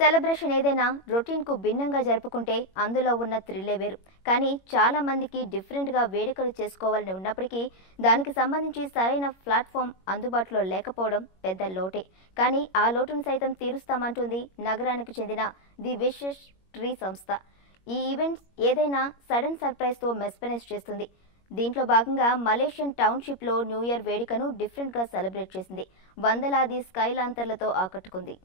Celebration ఏదైనా routine కు భిన్నంగా జరుపుకుంటే అందులో ఉన్న థ్రిల్లే వేరు. కానీ చాలా మందికి డిఫరెంట్ గా వేడుకలు చేసుకోవాలని ఉన్నప్పటికీ దానికి సంబంధించి సరైన ప్లాట్ఫామ్ అందుబాటులో లేకపోవడం పెద్ద లోటే. కానీ ఆ లోటును సైతం తీరుస్తామంటుంది నగరానికి చెందిన ది విషెస్ ట్రీ సంస్థ. ఈ ఈవెంట్స్ ఏదైనా సడన్ సర్ప్రైజ్ తో మెస్పరైజ్ చేస్తుంది. దీంట్లో భాగంగా మలేషియన్ టౌన్షిప్ లో న్యూ ఇయర్ వేడుకను డిఫరెంట్ గా సెలబ్రేట్ చేసింది. వందలాది స్కై లాంతర్లతో ఆకట్టుకుంది.